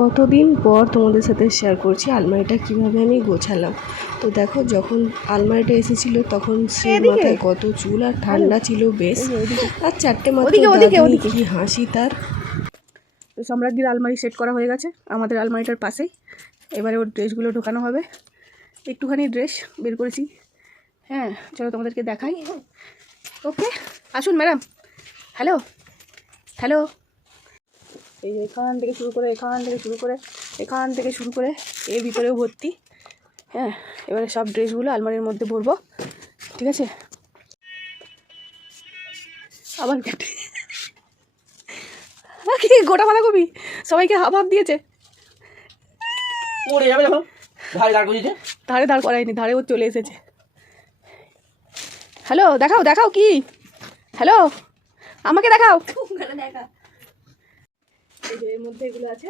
কতদিন পর তোমাদের সাথে শেয়ার করছি আলমারিটা কিভাবে আমি গোছালাম। তো দেখো, যখন আলমারিটা এসেছিল তখন সে মাথায় কত চুল আর ঠান্ডা ছিল বেশ, আর চারটে মাত্র দাঁত, কি হাসি তার। তো সম্রাজ্ঞীর আলমারি সেট করা হয়ে গেছে আমাদের আলমারিটার পাশেই। এবারে ওর ড্রেসগুলো ঢোকানো হবে। একটুখানি ড্রেস বের করেছি, হ্যাঁ চলো তোমাদেরকে দেখাই। ওকে আসুন ম্যাডাম। Hello hello. এই যে এখান থেকে শুরু করে এখান থেকে শুরু করে এর ভিতরেও ভর্তি। হ্যাঁ, এবারে সব ড্রেসগুলো আলমারির মধ্যে ভরবো, ঠিক আছে। আবার কি গোটা বাঁধাকপি সবাইকে হাফ হাফ দিয়েছে। ধারে দাঁড় করায়নি, ধারে ও চলে এসেছে। হ্যালো, দেখাও দেখাও কি, হ্যালো আমাকে দেখাও। এই যে এর মধ্যে এগুলো আছে,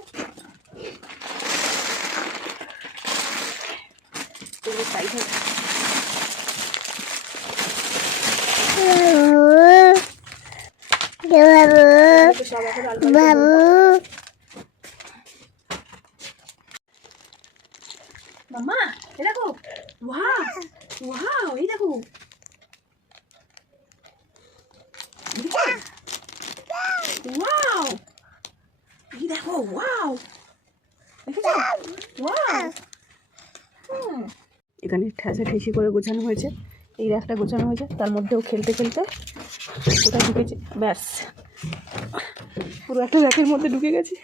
মাম্মা এই দেখো, ওয়াও ওয়াও, এই দেখো ওয়াও, এই দেখো ওয়াও, দেখেছো ওয়াও। এখানে ঠেসা ঠেসি করে গোছানো হয়েছে, এই র্যাকটা গোছানো হয়েছে, তার মধ্যেও খেলতে খেলতে কোথায় ঢুকেছে, ব্যাস পুরো একটা র্যাকের মধ্যে ঢুকে গেছে।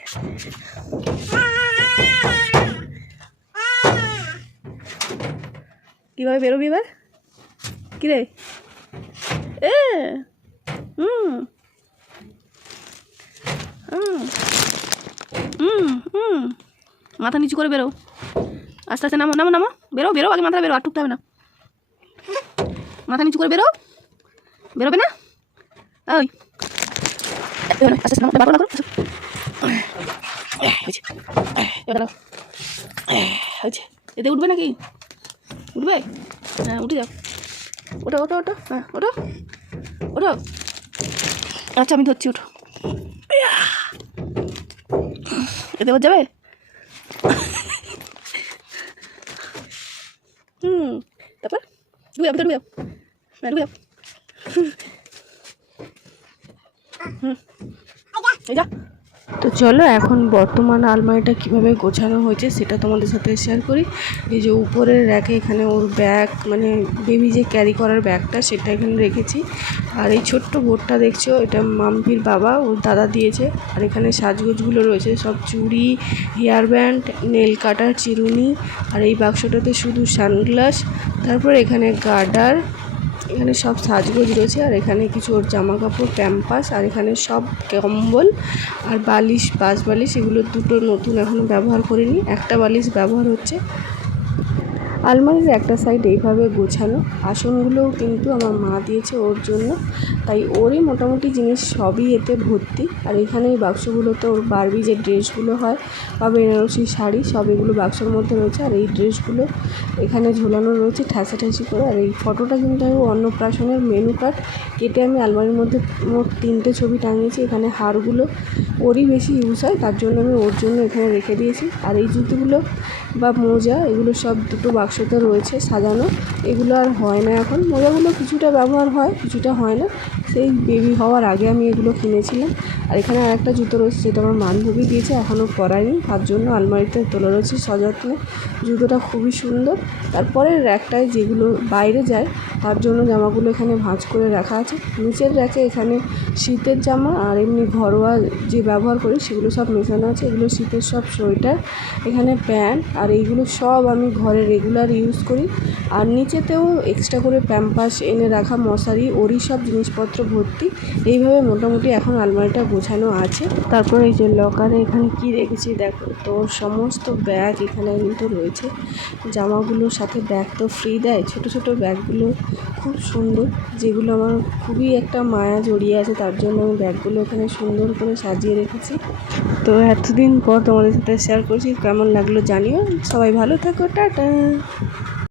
কীভাবে বেরোবি এবার? কী রে? মাথা নিচু করে বেরো, আস্তে আস্তে নামো নামো নামো, বেরো বেরো, আগে মাথাটা বেরো, আর টুকতে হবে না। মাথা নিচু করে বেরো, বেরোবে না ওই আস্তে আস্তে নামো, বার করো। এতে উঠবে নাকি? উঠবে? হ্যাঁ উঠে যাও, ওঠো ওঠো ওঠো, হ্যাঁ ওঠো ওঠো। আচ্ছা আমি ধরছি, ওঠো। এতে ওর যাবে? তারপর ঢুকে যাও, ঢুকে যাও, হ্যাঁ ঢুকে যাও। এই যা। তো চলো এখন বর্তমান আলমারিটা কিভাবে গোছানো হয়েছে সেটা তোমাদের সাথে শেয়ার করি। এই যে উপরের র্যাকে এখানে ওর ব্যাগ, মানে বেবি যে ক্যারি করার ব্যাগটা, সেটা এখানে রেখেছি। আর এই ছোট্ট বোর্ডটা দেখছো, এটা মাম্পির বাবা ওর দাদা দিয়েছে। আর এখানে সাজগোজগুলো রয়েছে, সব চুড়ি, হেয়ার ব্যান্ড, নেল কাটার, চিরুনি। আর এই বাক্সটাতে শুধু সানগ্লাস। তারপর এখানে গার্ডার, এখানে সব সাজগোজ রয়েছে। আর এখানে কিছু ওর জামা কাপড়, প্যাম্পাস, আর এখানে সব কম্বল আর বালিশ, বাস বালিশ। এগুলো দুটো নতুন, এখনও ব্যবহার করিনি, একটা বালিশ ব্যবহার হচ্ছে। আলমারির একটা সাইড এইভাবে গোছানো। আসনগুলোও কিন্তু আমার মা দিয়েছে ওর জন্য, তাই ওরই মোটামুটি জিনিস সবই এতে ভর্তি। আর এখানে এই বাক্সগুলোতে ওর বারবি যে ড্রেসগুলো হয় বা বেনারসি শাড়ি, সব এগুলো বাক্সের মধ্যে রয়েছে। আর এই ড্রেসগুলো এখানে ঝোলানো রয়েছে ঠাসাঠাসি করে। আর এই ফটোটা কিন্তু আমি অন্নপ্রাশনের মেনু কার্ড কেটে আমি আলমারির মধ্যে মোট 3টে ছবি টাঙিয়েছি। এখানে হারগুলো ওরই বেশি ইউজ হয়, তার জন্য আমি ওর জন্য এখানে রেখে দিয়েছি। আর এই জুতোগুলো বা মোজা, এগুলো সব দুটো বাক্সতে রয়েছে সাজানো। এগুলো আর হয় না এখন, মোজাগুলো কিছুটা ব্যবহার হয়, কিছুটা হয় না। সেই বেবি হওয়ার আগে আমি এগুলো কিনেছিলাম। আর এখানে আর একটা জুতো রয়েছে, যেটা আমার বান্ধবী দিয়েছে, এখনও পরাইনি, তার জন্য আলমারিতে তোলা রয়েছে সযত্নে। জুতোটা খুবই সুন্দর। তারপরে র্যাকটায় যেগুলো বাইরে যায় তার জন্য জামাগুলো এখানে ভাঁজ করে রাখা আছে। নিচের র্যাকে এখানে শীতের জামা আর এমনি ঘরোয়া যে ব্যবহার করি সেগুলো সব মেশানো আছে। এগুলো শীতের সব সোয়েটার, এখানে প্যান্ট, আর এইগুলো সব আমি ঘরে রেগুলার ইউজ করি। আর নিচেতেও এক্সট্রা করে প্যাম্পাস এনে রাখা, মশারি, ওরই সব জিনিসপত্র ভর্তি। এইভাবে মোটামুটি এখন আলমারিটা গোছানো আছে। তারপরে এই যে লকারে এখানে কি রেখেছি দেখো, তো সমস্ত ব্যাগ এখানে কিন্তু রয়েছে। জামাগুলোর সাথে ব্যাগ তো ফ্রি দেয়, ছোটো ছোটো ব্যাগগুলো খুব সুন্দর, যেগুলো আমার খুবই একটা মায়া জড়িয়ে আছে, তার জন্য আমি ব্যাগগুলো এখানে সুন্দর করে সাজিয়ে রেখেছি। তো এতদিন পর তোমাদের সাথে শেয়ার করছি, কেমন লাগলো জানিও। সবাই ভালো থাকো, টাটা।